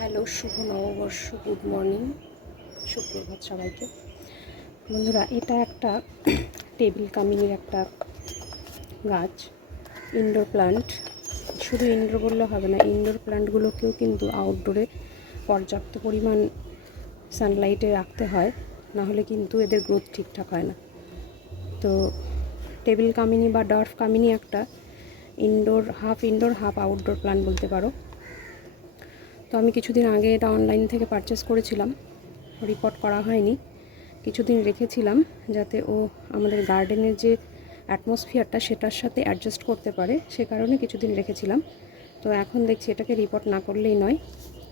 Hello, শুভ নববর্ষ, good morning, সুপ্রভাত সবাইকে। বন্ধুরা, এটা একটা টেবিল কামিনীর একটা গাছ, ইনডোর প্ল্যান্ট। শুধু ইনডোর বললে হবে না, ইনডোর প্ল্যান্টগুলোকেও কিন্তু আউটডোরে পর্যাপ্ত পরিমাণ সানলাইটে রাখতে হয়, নাহলে কিন্তু এদের গ্রোথ ঠিকঠাক হয় না। তো টেবিল কামিনী বা ডার্ফ কামিনী একটা ইনডোর হাফ আউটডোর প্ল্যান্ট বলতে পারো। তো আমি কিছুদিন আগে এটা অনলাইন থেকে পারচেস করেছিলাম, রিপোর্ট করা হয়নি, কিছুদিন রেখেছিলাম যাতে ও আমাদের গার্ডেনের যে অ্যাটমসফিয়ারটা সেটার সাথে অ্যাডজাস্ট করতে পারে, সে কারণে কিছুদিন রেখেছিলাম। তো এখন দেখছি এটাকে রিপোর্ট না করলেই নয়,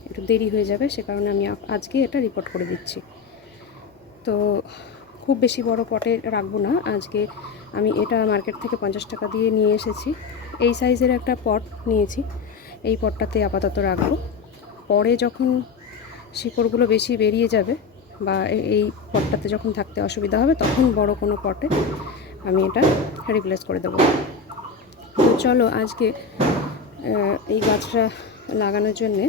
একটু দেরি হয়ে যাবে, সে কারণে আমি আজকে এটা রিপোর্ট করে দিচ্ছি। তো খুব বেশি বড় পটে রাখবো না আজকে। আমি এটা মার্কেট থেকে 50 টাকা দিয়ে নিয়ে এসেছি। এই সাইজের একটা পট নিয়েছি, এই পটটাতে আপাতত রাখবো। পরে যখন শিকড়গুলো বেশি বেরিয়ে যাবে বা এই পটটাতে যখন থাকতে অসুবিধা হবে, তখন বড় কোনো পটে আমি এটা রিপ্লেস করে দেবো। তো চলো আজকে এই গাছটা লাগানোর জন্যে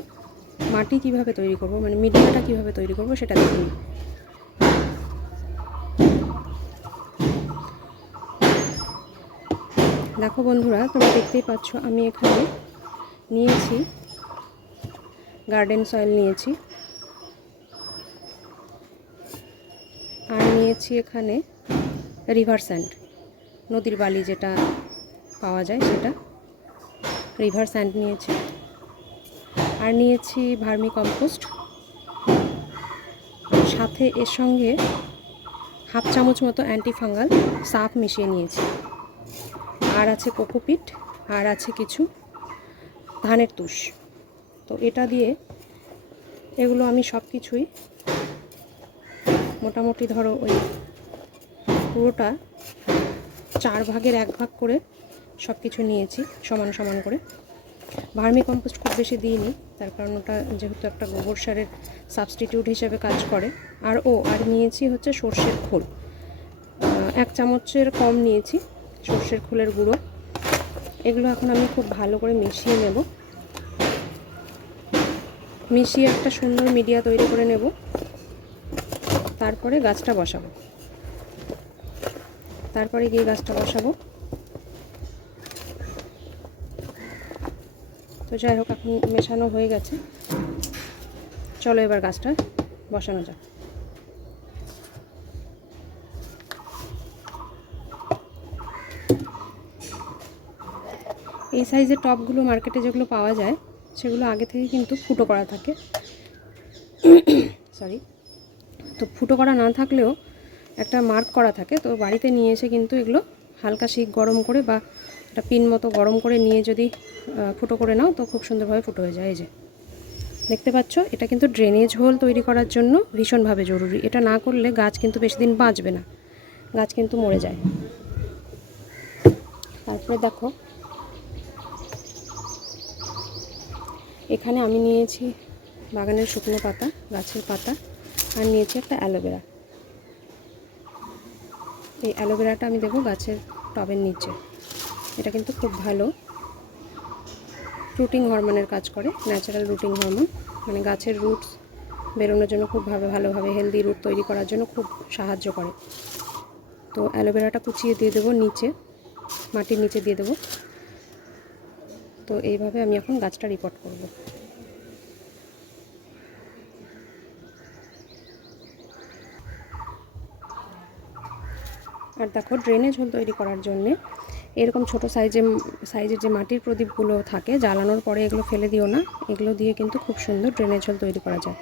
মাটি কিভাবে তৈরি করব, মানে মিডিয়াটা কিভাবে তৈরি করব সেটা দেখে নিই। দেখো বন্ধুরা, তোমরা দেখতেই পাচ্ছ আমি এখানে নিয়েছি গার্ডেন সয়েল নিয়েছি, আর নিয়েছি এখানে রিভার স্যান্ড, নদীর বালি যেটা পাওয়া যায় সেটা, রিভার স্যান্ড নিয়েছি। আর নিয়েছি ভার্মি কম্পোস্ট, সাথে এর সঙ্গে হাফ চামচ মতো অ্যান্টিফাঙ্গাল সাফ মিশিয়ে নিয়েছি। আর আছে কোকোপিট, আর আছে কিছু ধানের তুষ। তো এটা দিয়ে এগুলো আমি সব কিছুই মোটামুটি ধরো ওই পুরোটা 4 ভাগের 1 ভাগ করে সব কিছু নিয়েছি সমান সমান করে। ভার্মি কম্পোস্ট খুব বেশি দিইনি, তার কারণ ওটা যেহেতু একটা গোবর সারের সাবস্টিটিউট হিসেবে কাজ করে। আর নিয়েছি হচ্ছে সর্ষের খোল, 1 চামচের কম নিয়েছি সর্ষের খোলের গুঁড়ো। এগুলো এখন আমি খুব ভালো করে মিশিয়ে নেব, মিশিয়ে একটা সুন্দর মিডিয়া তৈরি করে নেব। তারপরে গাছটা বসাবো, তারপরে গিয়ে গাছটা বসাবো। তো যাই হোক, এখন মেশানো হয়ে গেছে, চলো এবার গাছটা বসানো যাক। এই সাইজের টবগুলো মার্কেটে যেগুলো পাওয়া যায় সেগুলো আগে থেকে কিন্তু ফুটো করা থাকে, তো ফুটো করা না থাকলেও একটা মার্ক করা থাকে। তো বাড়িতে নিয়ে এসে কিন্তু এগুলো হালকা শিক গরম করে বা একটা পিন মতো গরম করে নিয়ে যদি ফুটো করে নাও, তো খুব সুন্দরভাবে ফুটো হয়ে যায়। এই যে দেখতে পাচ্ছ, এটা কিন্তু ড্রেনেজ হোল তৈরি করার জন্য ভীষণভাবে জরুরি। এটা না করলে গাছ কিন্তু বেশি দিন বাঁচবে না, গাছ কিন্তু মরে যায়। তারপরে দেখো, এখানে আমি নিয়েছি বাগানের শুকনো পাতা, গাছের পাতা, আর নিয়েছি একটা অ্যালোভেরা। এই অ্যালোভেরাটা আমি দেবো গাছের টবের নিচে। এটা কিন্তু খুব ভালো রুটিং হরমোনের কাজ করে, ন্যাচারাল রুটিং হরমোন, মানে গাছের রুটস বেরোনোর জন্য খুব ভালোভাবে হেলদি রুট তৈরি করার জন্য খুব সাহায্য করে। তো অ্যালোভেরাটা কুচিয়ে দিয়ে দেবো নিচে, মাটির নিচে দিয়ে দেবো। তো এইভাবে আমি এখন গাছটা রিপোর্ট করব। আর দেখো, ড্রেনেজ হোল তৈরি করার জন্যে এরকম ছোট সাইজের যে মাটির প্রদীপগুলো থাকে, জ্বালানোর পরে এগুলো ফেলে দিও না, এগুলো দিয়ে কিন্তু খুব সুন্দর ড্রেনেজ হোল তৈরি করা যায়।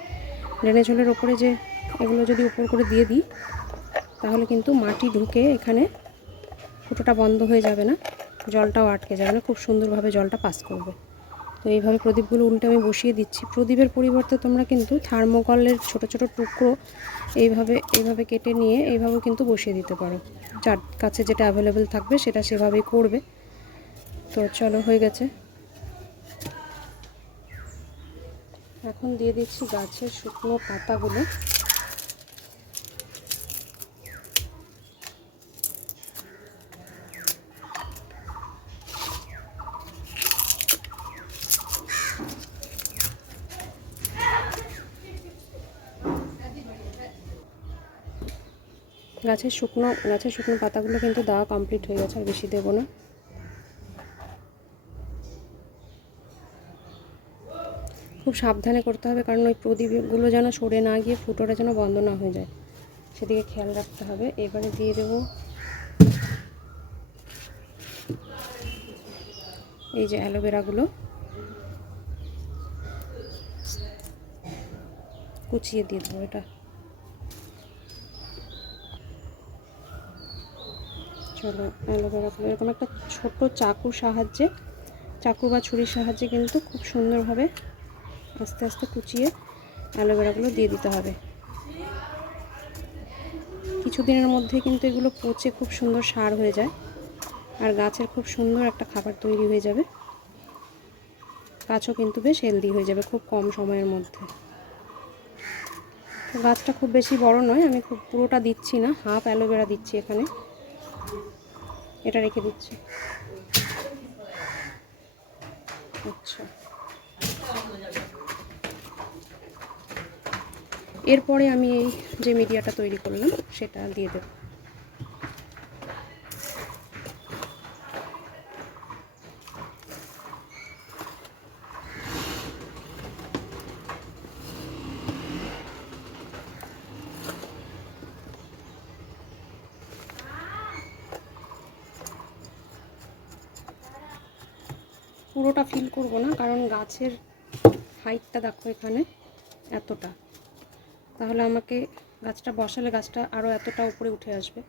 ড্রেনেজ হোলের ওপরে যে এগুলো যদি উপর করে দিয়ে দিই, তাহলে কিন্তু মাটি ঢুকে এখানে ফুটোটা বন্ধ হয়ে যাবে না, জলটাও আটকে যাবে না, খুব সুন্দরভাবে জলটা পাস করবে। তো এইভাবে প্রদীপগুলো উল্টে আমি বসিয়ে দিচ্ছি। প্রদীপের পরিবর্তে তোমরা কিন্তু থার্মোকলের ছোট ছোট টুকরো এইভাবে কেটে নিয়ে এইভাবেও কিন্তু বসিয়ে দিতে পারো, যার কাছে যেটা অ্যাভেলেবেল থাকবে সেটা সেভাবেই করবে। তো চলো, হয়ে গেছে। এখন দিয়ে দিচ্ছি গাছের শুকনো পাতাগুলো। গাছের শুকনো পাতাগুলো কিন্তু দেওয়া কমপ্লিট হয়ে গেছে, আর বেশি দেবো না। খুব সাবধানে করতে হবে, কারণ ওই প্রদীপগুলো যেন সরে না গিয়ে ফুটোটা যেন বন্ধ না হয়ে যায়, সেদিকে খেয়াল রাখতে হবে। এবারে দিয়ে দেবো এই যে অ্যালোভেরাগুলো কুচিয়ে দিয়ে দেবো। এটা চলো অ্যালোভেরাগুলো এরকম একটা ছোট চাকু বা ছুরির সাহায্যে কিন্তু খুব সুন্দরভাবে আস্তে আস্তে কুচিয়ে অ্যালোভেরাগুলো দিয়ে দিতে হবে। কিছুদিনের মধ্যে কিন্তু এগুলো পচে খুব সুন্দর সার হয়ে যায়, আর গাছের খুব সুন্দর একটা খাবার তৈরি হয়ে যাবে। গাছও কিন্তু বেশ হেলদি হয়ে যাবে খুব কম সময়ের মধ্যে। গাছটা খুব বেশি বড় নয়, আমি খুব পুরোটা দিচ্ছি না, হাফ অ্যালোভেরা দিচ্ছি এখানে। এটা রেখে দিচ্ছি। আচ্ছা, এরপরে আমি এই যে মিডিয়াটা তৈরি করলাম সেটা দিয়ে দেব। পুরোটা ফিল করব না, কারণ গাছের হাইটটা দেখো এখানে এতটা, তাহলে আমাকে গাছটা বসালে গাছটা আরও এতটা উপরে উঠে আসবে।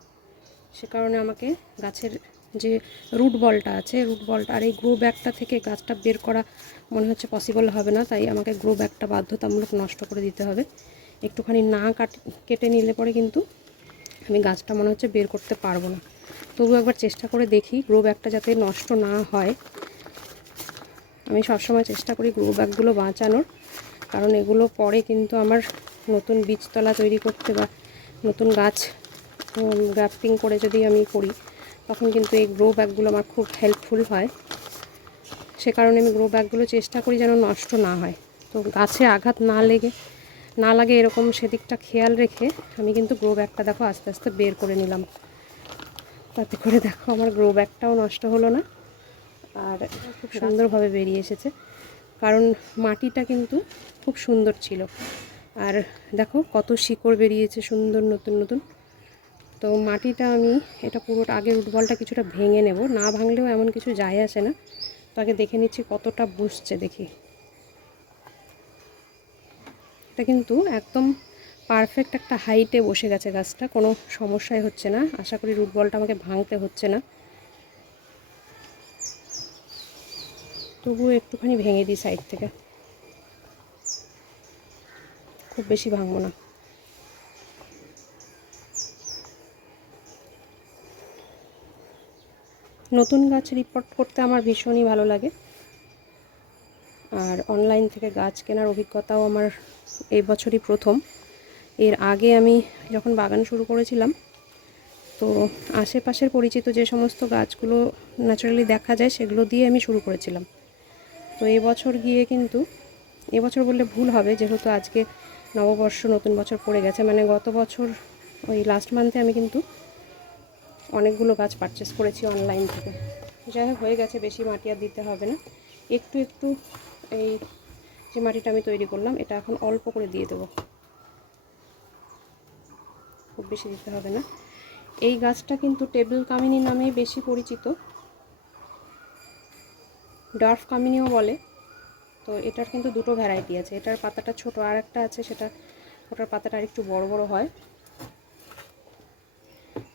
সে কারণে আমাকে গাছের যে রুট বলটা আছে, রুট বলটা আর এই গ্রো ব্যাগটা থেকে গাছটা বের করা মনে হচ্ছে পসিবল হবে না, তাই আমাকে গ্রো ব্যাগটা বাধ্যতামূলক নষ্ট করে দিতে হবে। একটুখানি না কেটে নিলে পরে কিন্তু আমি গাছটা মনে হচ্ছে বের করতে পারবো না। তবু একবার চেষ্টা করে দেখি গ্রো ব্যাগটা যাতে নষ্ট না হয়। আমি সবসময় চেষ্টা করি গ্রো ব্যাগগুলো বাঁচানোর, কারণ এগুলো পরে কিন্তু আমার নতুন বীজতলা তৈরি করতে বা নতুন গাছ গ্রাফটিং করে যদি আমি করি, তখন কিন্তু এই গ্রো ব্যাগগুলো আমার খুব হেল্পফুল হয়। সে কারণে আমি গ্রো ব্যাগগুলো চেষ্টা করি যেন নষ্ট না হয়। তো গাছে আঘাত না লাগে এরকম সেদিকটা খেয়াল রেখে আমি কিন্তু গ্রো ব্যাগটা দেখো আস্তে আস্তে বের করে নিলাম। তাতে করে দেখো আমার গ্রো ব্যাগটাও নষ্ট হলো না, আর খুব সুন্দরভাবে বেরিয়ে এসেছে, কারণ মাটিটা কিন্তু খুব সুন্দর ছিল। আর দেখো কত শিকড় বেরিয়েছে সুন্দর নতুন নতুন। তো মাটিটা আমি এটা পুরোটা আগে রুট বলটা কিছুটা ভেঙে নেব, না ভাঙলেও এমন কিছু যায় আসে না। তো আগে দেখে নিচ্ছি কতটা বুঝছে দেখি। এটা কিন্তু একদম পারফেক্ট একটা হাইটে বসে গেছে গাছটা, কোনো সমস্যাই হচ্ছে না। আশা করি রুট বলটা আমাকে ভাঙতে হচ্ছে না। তবুও একটুখানি ভেঙে দিই সাইড থেকে, খুব বেশি ভাঙবো না। নতুন গাছ রিপোর্ট করতে আমার ভীষণই ভালো লাগে, আর অনলাইন থেকে গাছ কেনার অভিজ্ঞতাও আমার এই বছরই প্রথম। এর আগে আমি যখন বাগান শুরু করেছিলাম, তো আশেপাশের পরিচিত যে সমস্ত গাছগুলো ন্যাচারালি দেখা যায় সেগুলো দিয়ে আমি শুরু করেছিলাম। তো এবছর গিয়ে কিন্তু, এবছর বললে ভুল হবে যেহেতু আজকে নববর্ষ নতুন বছর পড়ে গেছে, মানে গত বছর ওই লাস্ট মান্থে আমি কিন্তু অনেকগুলো গাছ পারচেস করেছি অনলাইন থেকে। যাই হোক, হয়ে গেছে, বেশি মাটি আর দিতে হবে না। একটু একটু এই যে মাটিটা আমি তৈরি করলাম এটা এখন অল্প করে দিয়ে দেবো, খুব বেশি দিতে হবে না। এই গাছটা কিন্তু টেবিল কামিনী নামেই বেশি পরিচিত, ডর্ফ কামিনীও বলে। তো এটার কিন্তু দুটো ভ্যারাইটি আছে, এটার পাতাটা ছোট, আর একটা আছে সেটা ওটার পাতাটা আরেকটু বড় বড় হয়।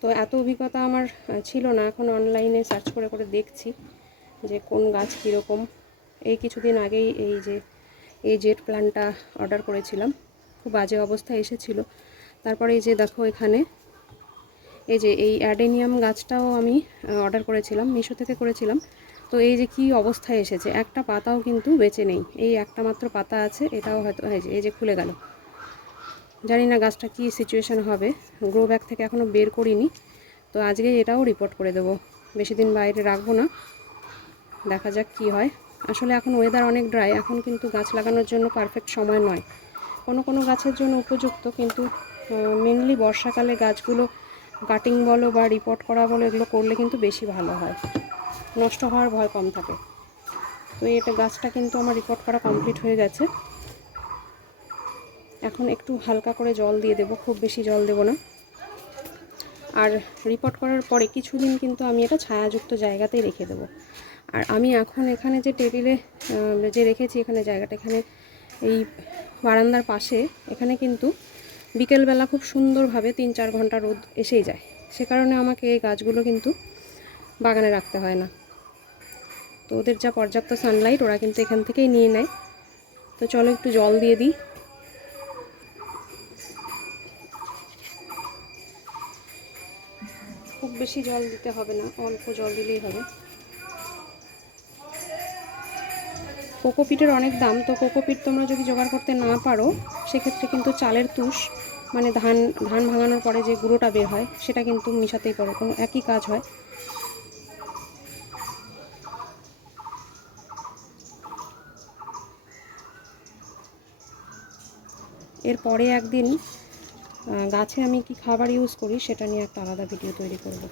তো এত অভিজ্ঞতা আমার ছিল না, এখন অনলাইনে সার্চ করে করে দেখছি যে কোন গাছ কীরকম। এই কিছুদিন আগেই এই জেট প্ল্যান্টটা অর্ডার করেছিলাম, খুব বাজে অবস্থায় এসেছিল। তারপরে এই যে দেখো এখানে এই অ্যাডেনিয়াম গাছটাও আমি অর্ডার করেছিলাম, মিশো থেকে করেছিলাম। তো এই যে কী অবস্থায় এসেছে, একটা পাতাও কিন্তু বেঁচে নেই, এই একটা মাত্র পাতা আছে, এটাও হয়তো এই যে খুলে গেল। জানি না গাছটা কী সিচুয়েশান হবে, গ্রো ব্যাগ থেকে এখনও বের করিনি। তো আজকে এটাও রিপোর্ট করে দেবো, বেশি দিন বাইরে রাখবো না, দেখা যাক কি হয়। আসলে এখন ওয়েদার অনেক ড্রাই, এখন কিন্তু গাছ লাগানোর জন্য পারফেক্ট সময় নয়। কোনো গাছের জন্য উপযুক্ত, কিন্তু মেনলি বর্ষাকালে গাছগুলো কাটিং বলো বা রিপোর্ট করা বলো, এগুলো করলে কিন্তু বেশি ভালো হয়, নষ্ট হওয়ার ভয় কম থাকে। তো এটা গাছটা কিন্তু আমার রিপোর্ট করা কমপ্লিট হয়ে গেছে। এখন একটু হালকা করে জল দিয়ে দেবো, খুব বেশি জল দেবো না। আর রিপোর্ট করার পরে কিছুদিন কিন্তু আমি এটা ছায়াযুক্ত জায়গাতেই রেখে দেবো। আর আমি এখন এখানে যে টেবিলে যে রেখেছি এখানে জায়গাটা, এখানে এই বারান্দার পাশে এখানে কিন্তু বিকেলবেলা খুব সুন্দরভাবে 3-4 ঘন্টা রোদ এসেই যায়। সে কারণে আমাকে এই গাছগুলো কিন্তু বাগানে রাখতে হয় না। তো ওদের যা পর্যাপ্ত সানলাইট ওরা কিন্তু এখান থেকেই নিয়ে নেয়। তো চলো একটু জল দিয়ে দিই। খুব বেশি জল দিতে হবে না, অল্প জল দিলেই হবে। কোকোপিটের অনেক দাম, তো কোকোপিট তোমরা যদি জোগাড় করতে না পারো সেক্ষেত্রে কিন্তু চালের তুষ, মানে ধান ভাঙানোর পরে যে গুঁড়োটা বের হয় সেটা কিন্তু মিশাতেই পারো, কোনো একই কাজ হয়। এরপরে একদিন গাছে আমি কি খাবার ইউজ করি সেটা নিয়ে একটা আলাদা ভিডিও তৈরি করব।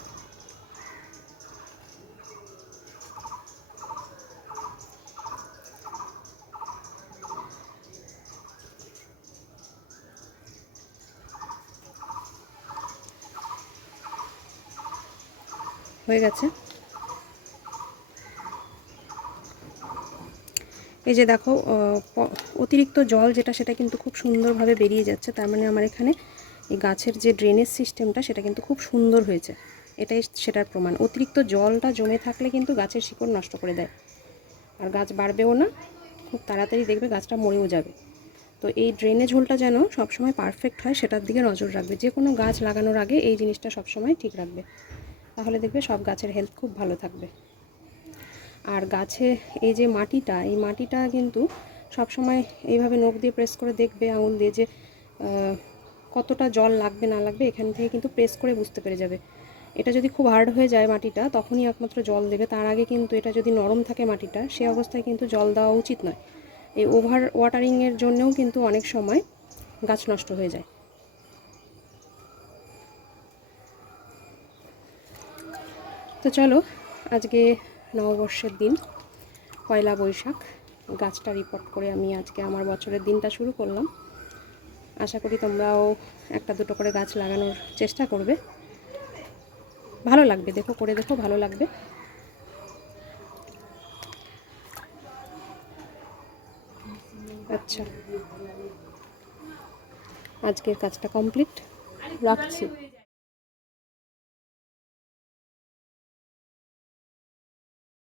হয়ে গেছে। এই যে দেখো অতিরিক্ত জল যেটা সেটা কিন্তু খুব সুন্দরভাবে বেরিয়ে যাচ্ছে, তার মানে আমার এখানে এই গাছের যে ড্রেনেজ সিস্টেমটা সেটা কিন্তু খুব সুন্দর হয়েছে, এটাই সেটার প্রমাণ। অতিরিক্ত জলটা জমে থাকলে কিন্তু গাছের শিকড় নষ্ট করে দেয়, আর গাছ বাড়বেও না, খুব তাড়াতাড়ি দেখবে গাছটা মরেও যাবে। তো এই ড্রেনেজ হোলটা যেন সবসময় পারফেক্ট হয় সেটার দিকে নজর রাখবে, যে কোনো গাছ লাগানোর আগে এই জিনিসটা সবসময় ঠিক রাখবে, তাহলে দেখবে সব গাছের হেলথ খুব ভালো থাকবে। আর গাছে এই যে মাটিটা, এই মাটিটা কিন্তু সবসময় এইভাবে নখ দিয়ে প্রেস করে দেখবে, আঙুল দিয়ে, যে কতটা জল লাগবে না লাগবে, এখান থেকে কিন্তু প্রেস করে বুঝতে পেরে যাবে। এটা যদি খুব হার্ড হয়ে যায় মাটিটা তখনই একমাত্র জল দেবে, তার আগে কিন্তু এটা যদি নরম থাকে মাটিটা সে অবস্থায় কিন্তু জল দেওয়া উচিত নয়। এই ওভার ওয়াটারিংয়ের জন্যও কিন্তু অনেক সময় গাছ নষ্ট হয়ে যায়। তো চলো, আজকে নববর্ষের দিন, পয়লা বৈশাখ, গাছটা রিপোর্ট করে আমি আজকে আমার বছরের দিনটা শুরু করলাম। আশা করি তোমরাও 1-2 করে গাছ লাগানোর চেষ্টা করবে, ভালো লাগবে, দেখো করে দেখো, ভালো লাগবে। আচ্ছা, আজকের কাজটা কমপ্লিট, রাখছি।